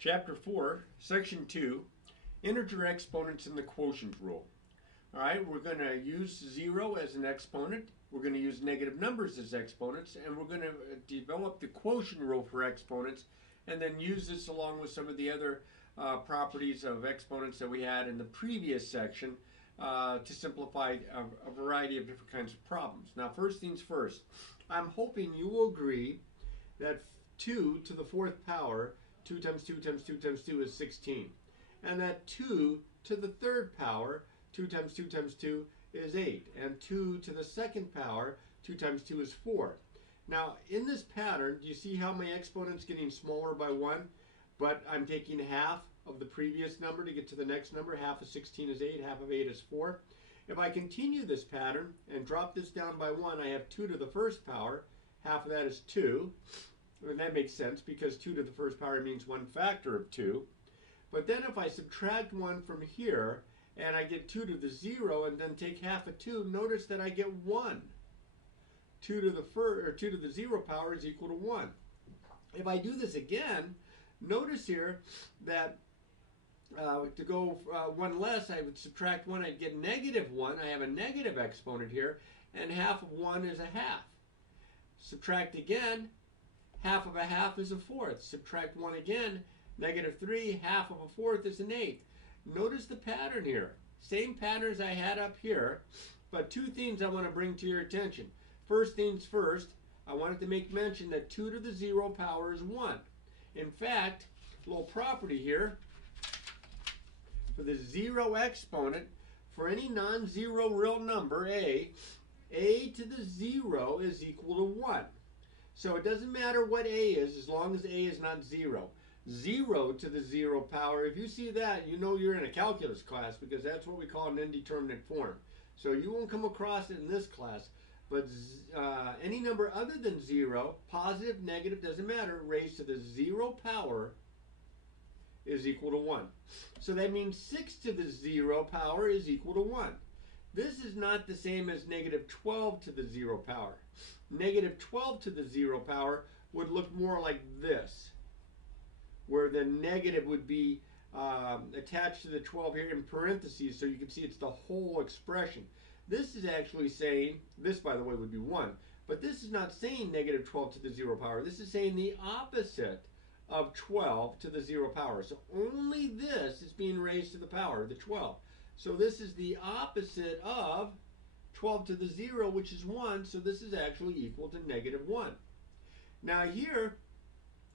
Chapter 4, Section 2, Integer Exponents in the Quotient Rule. All right, we're going to use 0 as an exponent. We're going to use negative numbers as exponents, and we're going to develop the quotient rule for exponents, and then use this along with some of the other properties of exponents that we had in the previous section to simplify a variety of different kinds of problems. Now, first things first, I'm hoping you will agree that 2 to the 4th power, 2 times 2 times 2 times 2 is 16. And that 2 to the 3rd power, 2 times 2 times 2 is 8. And 2 to the 2nd power, 2 times 2 is 4. Now, in this pattern, do you see how my exponent's getting smaller by 1? But I'm taking half of the previous number to get to the next number. Half of 16 is 8, half of 8 is 4. If I continue this pattern and drop this down by 1, I have 2 to the 1st power. Half of that is 2. And that makes sense because 2 to the 1st power means 1 factor of 2. But then if I subtract 1 from here and I get 2 to the 0 and then take half of 2, notice that I get 1. 2 to the 0 power is equal to 1. If I do this again, notice here that to go 1 less, I would subtract 1, I'd get negative 1. I have a negative exponent here, and half of 1 is a half. Subtract again, half of a half is a fourth. Subtract 1 again, negative 3, half of a fourth is an eighth. Notice the pattern here. Same patterns I had up here, but two things I want to bring to your attention. First things first, I wanted to make mention that 2 to the 0 power is 1. In fact, a little property here, for the 0 exponent, for any non-zero real number, a to the 0 is equal to 1. So it doesn't matter what a is as long as a is not 0. 0 to the 0 power, if you see that, you know you're in a calculus class because that's what we call an indeterminate form. So you won't come across it in this class. But any number other than 0, positive, negative, doesn't matter, raised to the 0 power is equal to 1. So that means 6 to the 0 power is equal to 1. This is not the same as negative 12 to the 0 power. Negative 12 to the 0 power would look more like this, where the negative would be attached to the 12 here in parentheses, so you can see it's the whole expression. This is actually saying, this by the way would be 1, but this is not saying negative 12 to the 0 power. This is saying the opposite of 12 to the 0 power. So only this is being raised to the power, the 12. So this is the opposite of 12 to the 0, which is 1, so this is actually equal to negative 1. Now here,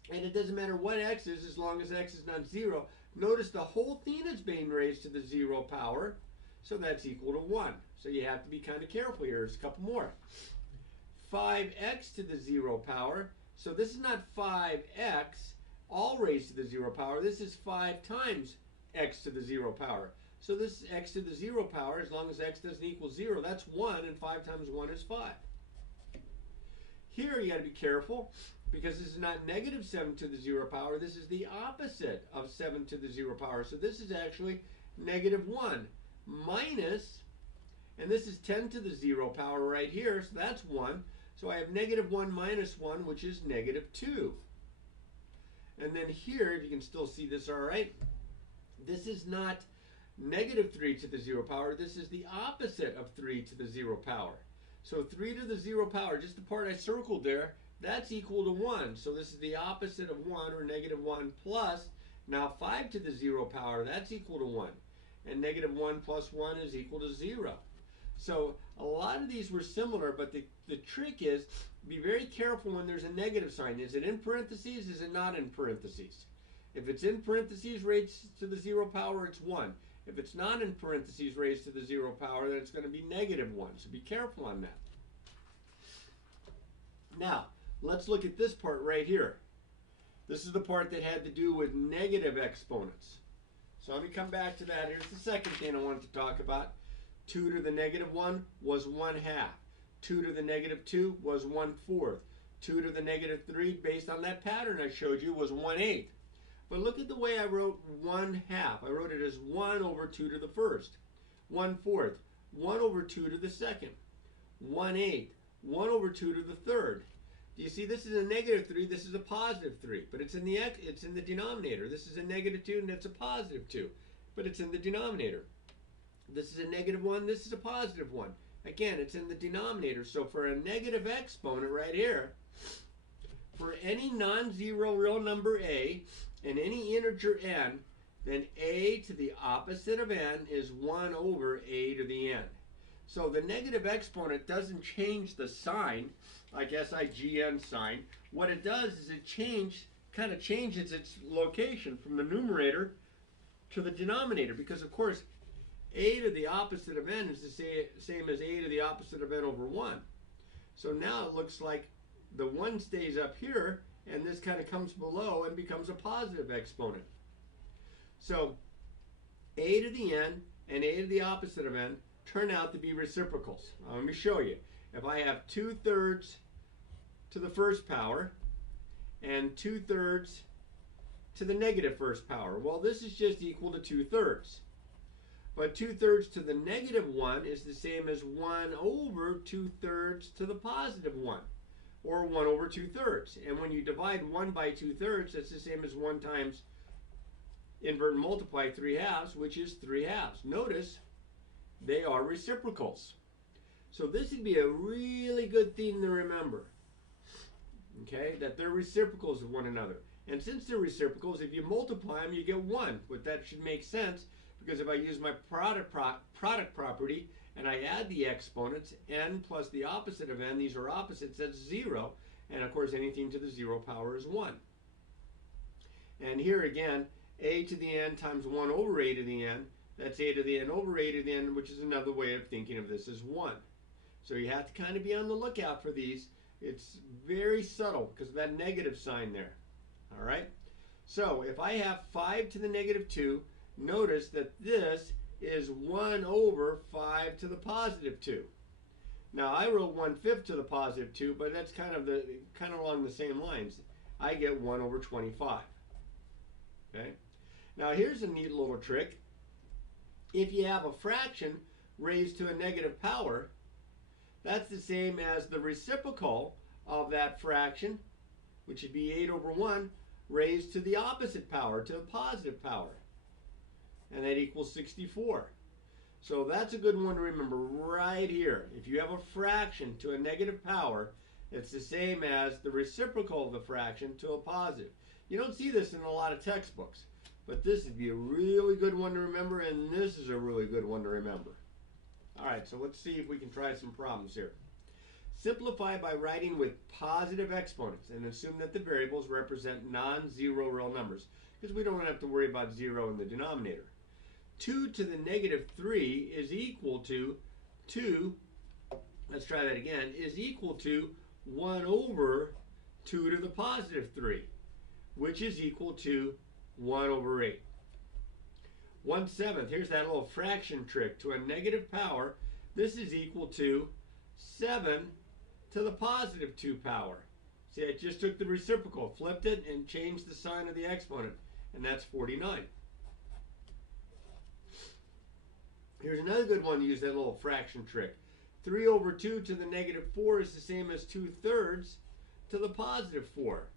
and it doesn't matter what x is as long as x is not 0, notice the whole thing is being raised to the 0 power, so that's equal to 1. So you have to be kind of careful here. There's a couple more. 5x to the 0 power, so this is not 5x, all raised to the 0 power. This is 5 times x to the 0 power. So this is x to the 0 power, as long as x doesn't equal 0, that's 1, and 5 times 1 is 5. Here you got to be careful, because this is not negative 7 to the 0 power, this is the opposite of 7 to the 0 power. So this is actually negative 1 minus, and this is 10 to the 0 power right here, so that's 1. So I have negative 1 minus 1, which is negative 2. And then here, if you can still see this all right, this is not negative 3 to the 0 power, this is the opposite of 3 to the 0 power. So 3 to the 0 power, just the part I circled there, that's equal to 1. So this is the opposite of 1, or negative 1 plus, now 5 to the 0 power, that's equal to 1. And negative 1 plus 1 is equal to 0. So a lot of these were similar, but the trick is, be very careful when there's a negative sign. Is it in parentheses? Is it not in parentheses? If it's in parentheses raised to the 0 power, it's 1. If it's not in parentheses raised to the 0 power, then it's going to be negative 1. So be careful on that. Now, let's look at this part right here. This is the part that had to do with negative exponents. So let me come back to that. Here's the second thing I wanted to talk about. 2 to the negative 1 was 1/2. 2 to the negative 2 was 1/4. 2 to the negative 3, based on that pattern I showed you, was 1/8. But look at the way I wrote 1/2. I wrote it as 1 over 2 to the 1st. 1/4. 1 over 2 to the 2nd. 1/8. 1 over 2 to the 3rd. Do you see this is a negative 3, this is a positive 3, but it's in the denominator. This is a negative 2 and it's a positive 2, but it's in the denominator. This is a negative 1, this is a positive 1. Again, it's in the denominator. So for a negative exponent right here, for any non-zero real number a and any integer n, then a to the opposite of n is 1 over a to the n. So the negative exponent doesn't change the sign, like SIGN sign. What it does is it kind of changes its location from the numerator to the denominator, because of course a to the opposite of n is the same as a to the opposite of n over 1. So now it looks like the 1 stays up here, and this kind of comes below and becomes a positive exponent. So a to the n and a to the opposite of n turn out to be reciprocals. Now, let me show you. If I have 2/3 to the first power and 2/3 to the negative first power, well, this is just equal to 2/3. But 2/3 to the negative 1 is the same as 1 over 2/3 to the positive 1, or 1 over 2/3. And when you divide 1 by 2/3, that's the same as 1 times invert and multiply 3/2, which is 3/2. Notice they are reciprocals. So this would be a really good thing to remember, okay, that they're reciprocals of one another. And since they're reciprocals, if you multiply them, you get 1. But that should make sense, because if I use my product property and I add the exponents, n plus the opposite of n, these are opposites, that's 0. And of course, anything to the 0 power is 1. And here again, a to the n times 1 over a to the n, that's a to the n over a to the n, which is another way of thinking of this as 1. So you have to kind of be on the lookout for these. It's very subtle because of that negative sign there. All right? So if I have 5 to the negative 2, notice that this is 1 over 5 to the positive 2. Now I wrote 1/5 to the positive 2, but that's kind of along the same lines. I get 1 over 25. Okay? Now here's a neat little trick. If you have a fraction raised to a negative power, that's the same as the reciprocal of that fraction, which would be 8 over 1, raised to the opposite power, to the positive power. And that equals 64. So that's a good one to remember right here. If you have a fraction to a negative power, it's the same as the reciprocal of the fraction to a positive. You don't see this in a lot of textbooks, but this would be a really good one to remember, and this is a really good one to remember. All right, so let's see if we can try some problems here. Simplify by writing with positive exponents and assume that the variables represent non-zero real numbers, because we don't have to worry about 0 in the denominator. 2 to the negative 3 is equal to 2, let's try that again, is equal to 1 over 2 to the positive 3, which is equal to 1 over 8. 1/7, here's that little fraction trick. To a negative power, this is equal to 7 to the positive 2 power. See, I just took the reciprocal, flipped it, and changed the sign of the exponent, and that's 49. Here's another good one to use that little fraction trick. 3 over 2 to the negative 4 is the same as 2/3 to the positive 4,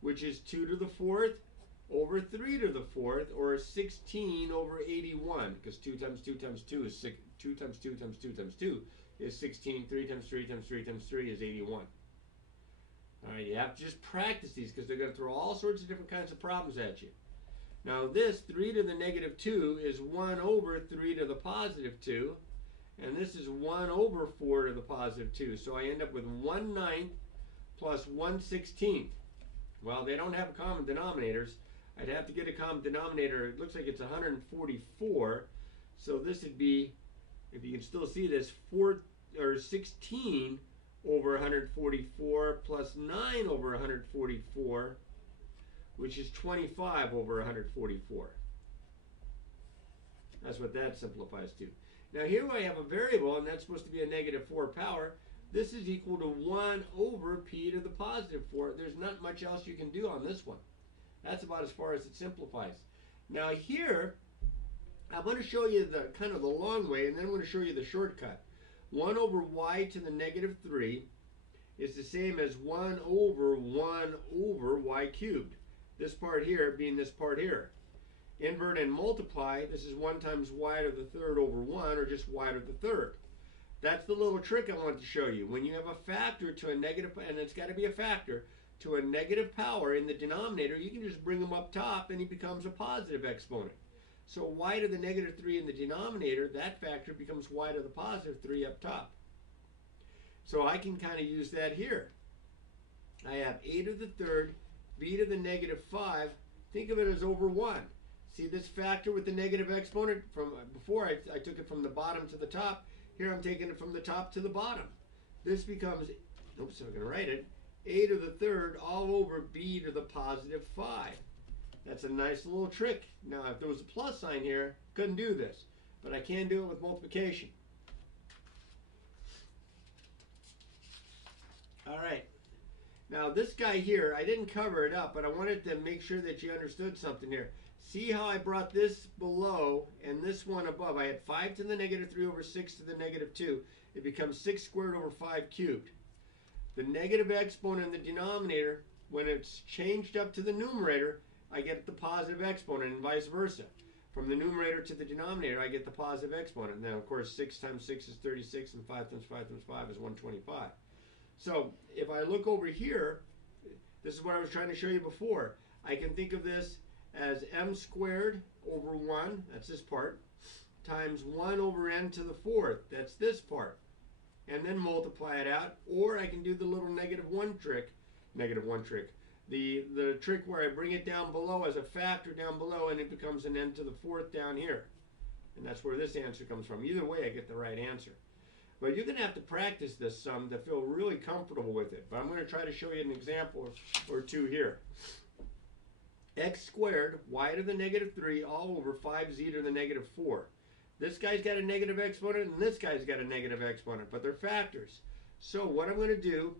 which is 2 to the 4th over 3 to the 4th, or 16 over 81, because 2 times 2 times 2 is 6, 2 times 2 times 2 times 2 is 16, 3 times 3 times 3 times 3 is 81. All right, you have to just practice these, because they're going to throw all sorts of different kinds of problems at you. Now this 3 to the negative 2 is 1 over 3 to the positive 2, and this is 1 over 4 to the positive 2. So I end up with 1/9 plus 1/16. Well, they don't have common denominators. I'd have to get a common denominator. It looks like it's 144. So this would be, if you can still see this, 16 over 144 plus 9 over 144, which is 25 over 144. That's what that simplifies to. Now here I have a variable, and that's supposed to be a negative 4 power. This is equal to 1 over p to the positive 4. There's not much else you can do on this one. That's about as far as it simplifies. Now here, I'm going to show you the kind of the long way, and then I'm going to show you the shortcut. 1 over y to the negative 3 is the same as 1 over y cubed. This part here being this part here. Invert and multiply, this is 1 times y to the third over 1, or just y to the third. That's the little trick I want to show you. When you have a factor to a negative, and it's got to be a factor, to a negative power in the denominator, you can just bring them up top and he becomes a positive exponent. So y to the negative 3 in the denominator, that factor becomes y to the positive 3 up top. So I can kind of use that here. I have a to the third, b to the negative 5. Think of it as over 1. See this factor with the negative exponent? From before I took it from the bottom to the top. Here I'm taking it from the top to the bottom. This becomes, oops, I'm going to write it, a to the third all over b to the positive 5. That's a nice little trick. Now if there was a plus sign here, couldn't do this. But I can do it with multiplication. All right. Now this guy here, I didn't cover it up, but I wanted to make sure that you understood something here. See how I brought this below and this one above. I had 5 to the negative 3 over 6 to the negative 2. It becomes 6 squared over 5 cubed. The negative exponent in the denominator, when it's changed up to the numerator, I get the positive exponent, and vice versa. From the numerator to the denominator, I get the positive exponent. Now, of course, 6 times 6 is 36, and 5 times 5 times 5 is 125. So if I look over here, this is what I was trying to show you before. I can think of this as m squared over 1, that's this part, times 1 over n to the fourth, that's this part. And then multiply it out, or I can do the little negative 1 trick, the trick where I bring it down below as a factor down below and it becomes an n to the fourth down here. And that's where this answer comes from. Either way, I get the right answer. But you're going to have to practice this some to feel really comfortable with it. But I'm going to try to show you an example or two here. X squared, y to the negative 3, all over 5z to the negative 4. This guy's got a negative exponent and this guy's got a negative exponent, but they're factors. So what I'm going to do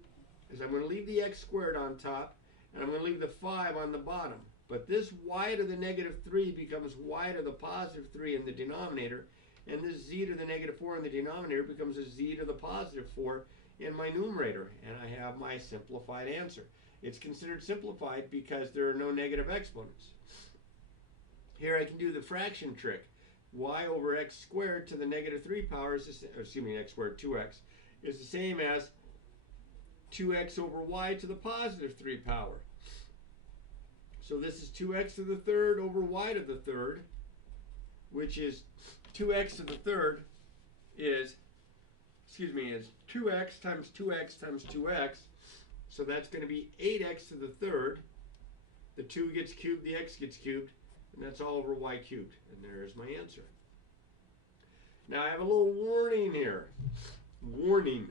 is I'm going to leave the x squared on top and I'm going to leave the 5 on the bottom. But this y to the negative 3 becomes y to the positive 3 in the denominator, and this z to the negative 4 in the denominator becomes a z to the positive 4 in my numerator, and I have my simplified answer. It's considered simplified because there are no negative exponents. Here I can do the fraction trick. Y over x squared to the negative 3 power is, x squared 2x, is the same as 2x over y to the positive 3 power. So this is 2x to the third over y to the third, which is 2x to the third is 2x times 2x times 2x. So that's going to be 8x to the third. The 2 gets cubed, the x gets cubed, and that's all over y cubed. And there's my answer. Now I have a little warning here. Warning.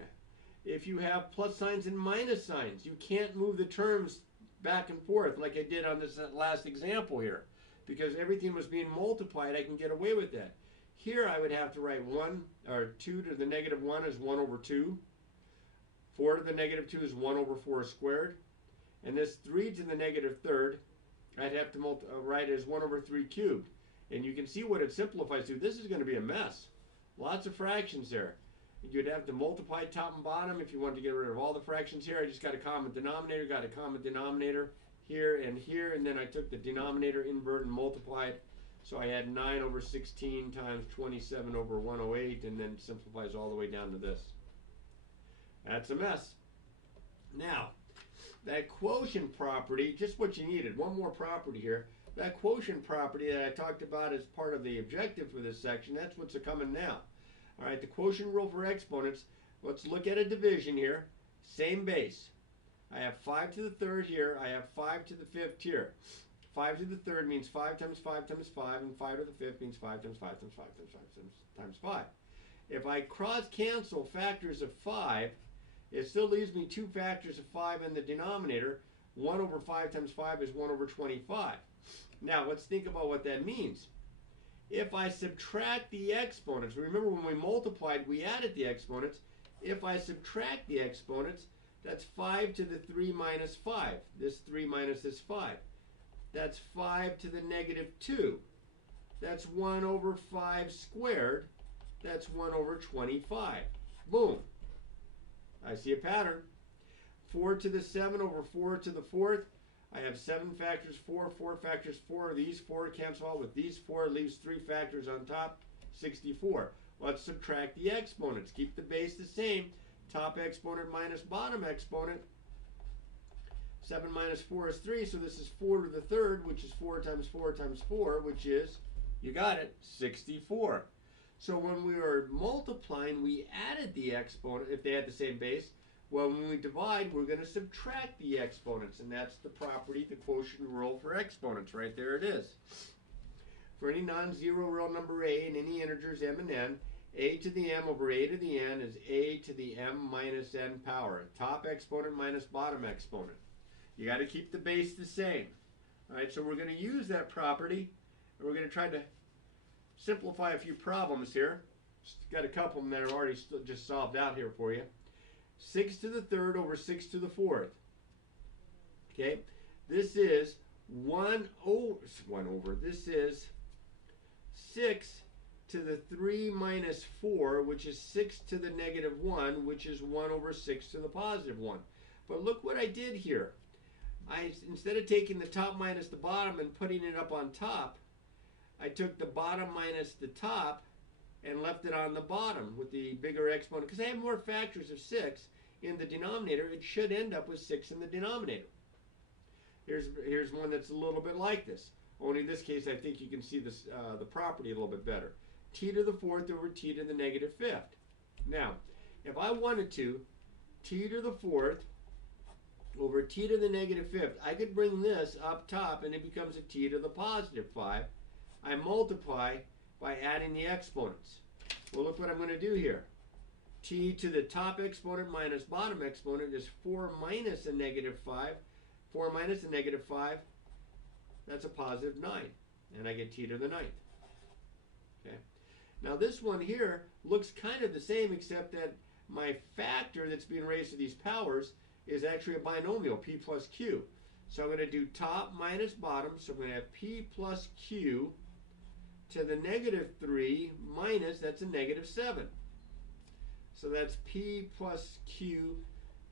If you have plus signs and minus signs, you can't move the terms back and forth like I did on this last example here. Because everything was being multiplied, I can get away with that. Here I would have to write 2 to the negative 1 is 1 over 2. 4 to the negative 2 is 1 over 4 squared. And this 3 to the negative third, I'd have to write as 1 over 3 cubed. And you can see what it simplifies to. This is going to be a mess. Lots of fractions there. You'd have to multiply top and bottom if you want to get rid of all the fractions here. I just got a common denominator, here, and then I took the denominator, invert, and multiplied. So I had 9 over 16 times 27 over 108, and then simplifies all the way down to this. That's a mess. Now, that quotient property, just what you needed, one more property here. That quotient property that I talked about as part of the objective for this section, that's what's coming now. All right, the quotient rule for exponents. Let's look at a division here. Same base. I have 5 to the third here. I have 5 to the fifth here. 5 to the third means 5 times 5 times 5, and 5 to the fifth means 5 times 5 times 5 times 5 times 5. If I cross cancel factors of 5, it still leaves me 2 factors of 5 in the denominator. 1 over 5 times 5 is 1 over 25. Now let's think about what that means. If I subtract the exponents, remember when we multiplied, we added the exponents. If I subtract the exponents, that's 5 to the 3 minus 5. This 3 minus this 5. That's 5 to the negative 2. That's 1 over 5 squared. That's 1 over 25. Boom. I see a pattern. 4 to the 7 over 4 to the 4th. I have 7 factors 4, 4 factors 4. These 4 cancel out with these 4, leaves 3 factors on top, 64. Let's subtract the exponents. Keep the base the same. Top exponent minus bottom exponent. 7 minus 4 is 3, so this is 4 to the 3rd, which is 4 times 4 times 4, which is, you got it, 64. So when we were multiplying, we added the exponent, if they had the same base. Well, when we divide, we're going to subtract the exponents, and that's the property, the quotient rule for exponents. Right there it is. For any non-zero real number a and any integers m and n, a to the m over a to the n is a to the m minus n power. Top exponent minus bottom exponent. You got to keep the base the same. All right, so we're going to use that property, and we're going to try to simplify a few problems here. Got a couple of them that I've already just solved out here for you. 6 to the 3rd over 6 to the 4th. Okay, this is 1 over. This is 6 to the 3 minus 4, which is 6 to the negative 1, which is 1 over 6 to the positive 1. But look what I did here. Instead of taking the top minus the bottom and putting it up on top, I took the bottom minus the top and left it on the bottom with the bigger exponent. Because I have more factors of 6 in the denominator, it should end up with 6 in the denominator. Here's one that's a little bit like this. Only in this case, I think you can see this, the property a little bit better. T to the 4th over t to the negative 5th. Now, if I wanted to, t to the 4th over t to the negative 5th, I could bring this up top and it becomes a t to the positive 5. I multiply by adding the exponents. Well, look what I'm going to do here. T to the top exponent minus bottom exponent is 4 minus a negative 5. 4 minus a negative 5, that's a positive 9. And I get t to the 9th. Okay. Now this one here looks kind of the same, except that my factor that's being raised to these powers is actually a binomial, p plus q. So I'm going to do top minus bottom, so I'm going to have p plus q to the negative 3 minus, that's a negative 7. So that's p plus q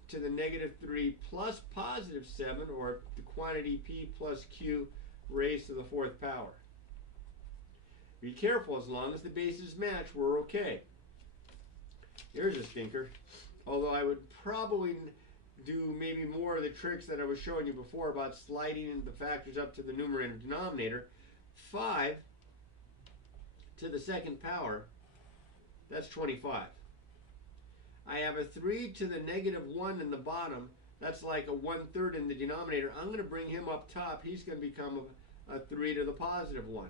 to the negative 3 plus positive 7, or the quantity p plus q raised to the 4th power. Be careful, as long as the bases match, we're okay. Here's a stinker. Although I would probably do maybe more of the tricks that I was showing you before about sliding the factors up to the numerator and denominator. 5 to the 2nd power, that's 25. I have a 3 to the negative 1 in the bottom. That's like a 1/3 in the denominator. I'm going to bring him up top. He's going to become a 3 to the positive 1.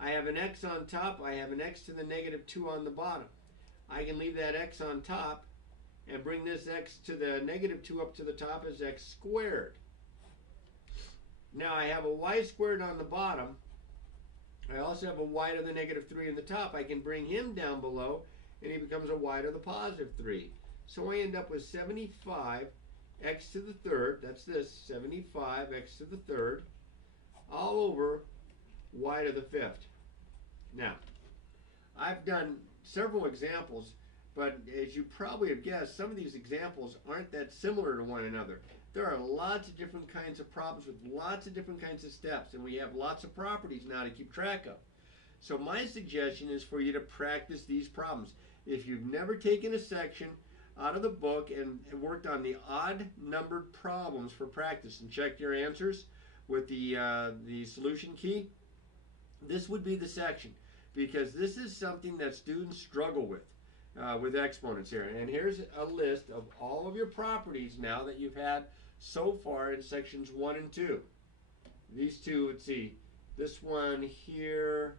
I have an x on top. I have an x to the negative 2 on the bottom. I can leave that x on top and bring this x to the negative 2 up to the top as x squared. Now I have a y squared on the bottom. I also have a y to the negative 3 in the top. I can bring him down below and he becomes a y to the positive 3. So I end up with 75 x to the 3rd, that's this, 75 x to the 3rd, all over y to the 5th. Now, I've done several examples, but as you probably have guessed, some of these examples aren't that similar to one another. There are lots of different kinds of problems with lots of different kinds of steps, and we have lots of properties now to keep track of. So my suggestion is for you to practice these problems. If you've never taken a section out of the book and worked on the odd numbered problems for practice and checked your answers with the solution key, this would be the section, because this is something that students struggle with exponents here. And here's a list of all of your properties now that you've had so far in sections 1 and 2. These two, let's see, this one here,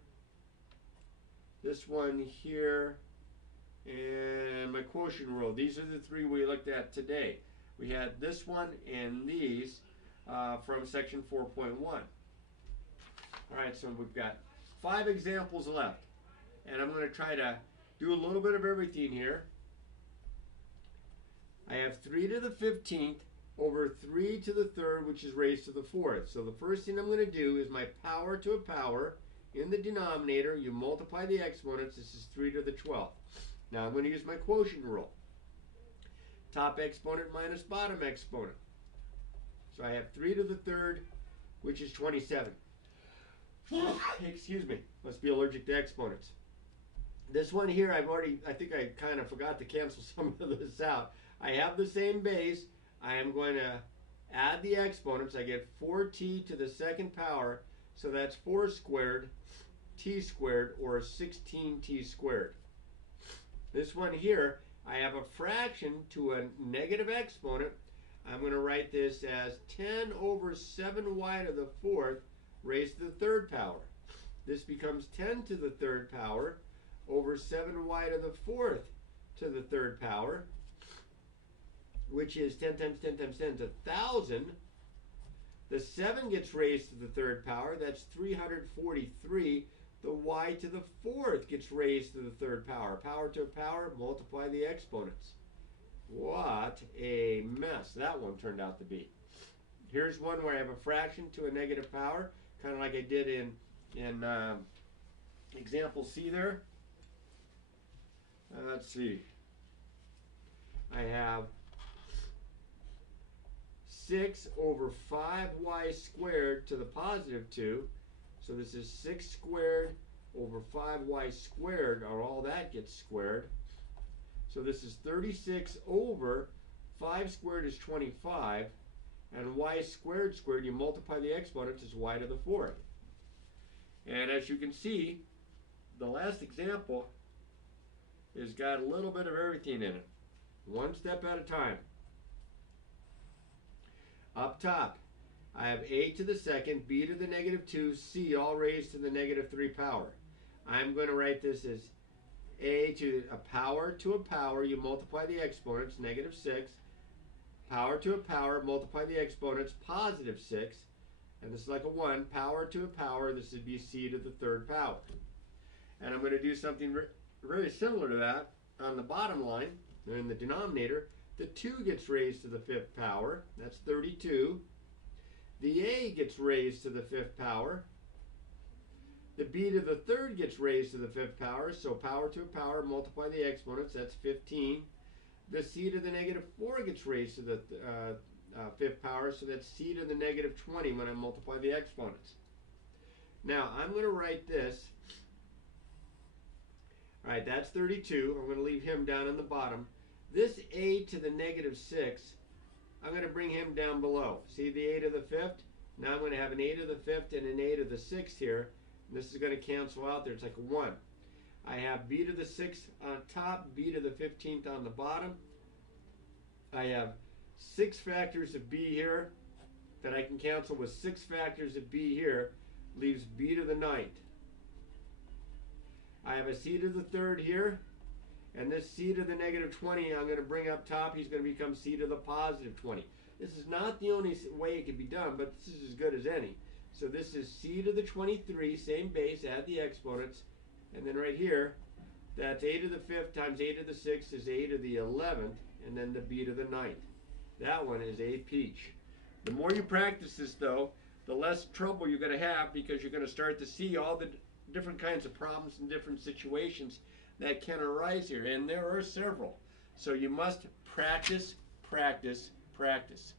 and my quotient rule. These are the 3 we looked at today. We had this one and these from section 4.1. All right, so we've got 5 examples left, and I'm going to try to do a little bit of everything here. I have 3 to the 15th over 3 to the 3rd, which is raised to the 4th. So the first thing I'm going to do is my power to a power. In the denominator, you multiply the exponents. This is 3 to the 12th. Now I'm going to use my quotient rule. top exponent minus bottom exponent. So I have 3 to the third, which is 27. Excuse me, must be allergic to exponents. This one here, I think I kind of forgot to cancel some of this out. I have the same base. I am going to add the exponents. I get 4t to the second power, so that's 4 squared t squared, or 16t squared. This one here, I have a fraction to a negative exponent. I'm going to write this as 10 over 7y to the fourth raised to the third power. This becomes 10 to the third power over 7y to the fourth to the third power, which is 10 times 10 times 10 is 1,000. The 7 gets raised to the third power. That's 343. The y to the fourth gets raised to the third power. Power to a power, multiply the exponents. What a mess that one turned out to be. Here's one where I have a fraction to a negative power, kind of like I did in example C there. Let's see. I have 6 over 5y squared to the positive 2. So this is 6 squared over 5y squared, or all that gets squared. So this is 36 over 5 squared is 25. And y squared squared, you multiply the exponents, is y to the fourth. And as you can see, the last example has got a little bit of everything in it. One step at a time. Up top, I have a to the second, b to the negative 2, c all raised to the negative 3 power. I'm going to write this as a to a power, you multiply the exponents, negative 6. Power to a power, multiply the exponents, positive 6. And this is like a 1. Power to a power, this would be c to the third power. And I'm going to do something very similar to that on the bottom line, in the denominator. The 2 gets raised to the 5th power, that's 32. The a gets raised to the 5th power. The b to the third gets raised to the 5th power, so power to a power, multiply the exponents, that's 15. The c to the negative 4 gets raised to the 5th power, so that's c to the negative 20 when I multiply the exponents. Now, I'm going to write this. All right, that's 32. I'm going to leave him down in the bottom. This a to the negative 6, I'm going to bring him down below. See the a to the 5th? Now I'm going to have an a to the 5th and an a to the 6th here. And this is going to cancel out there. It's like a 1. I have b to the 6th on top, b to the 15th on the bottom. I have 6 factors of b here that I can cancel with 6 factors of b here. Leaves b to the 9th. I have a c to the third here. And this c to the negative 20, I'm going to bring up top. He's going to become c to the positive 20. This is not the only way it can be done, but this is as good as any. So this is c to the 23, same base, add the exponents. And then right here, that's a to the 5th times a to the 6th is a to the 11th, and then the b to the 9th. That one is a peach. The more you practice this, though, the less trouble you're going to have, because you're going to start to see all the different kinds of problems and different situations that can arise here, and there are several. So you must practice, practice, practice.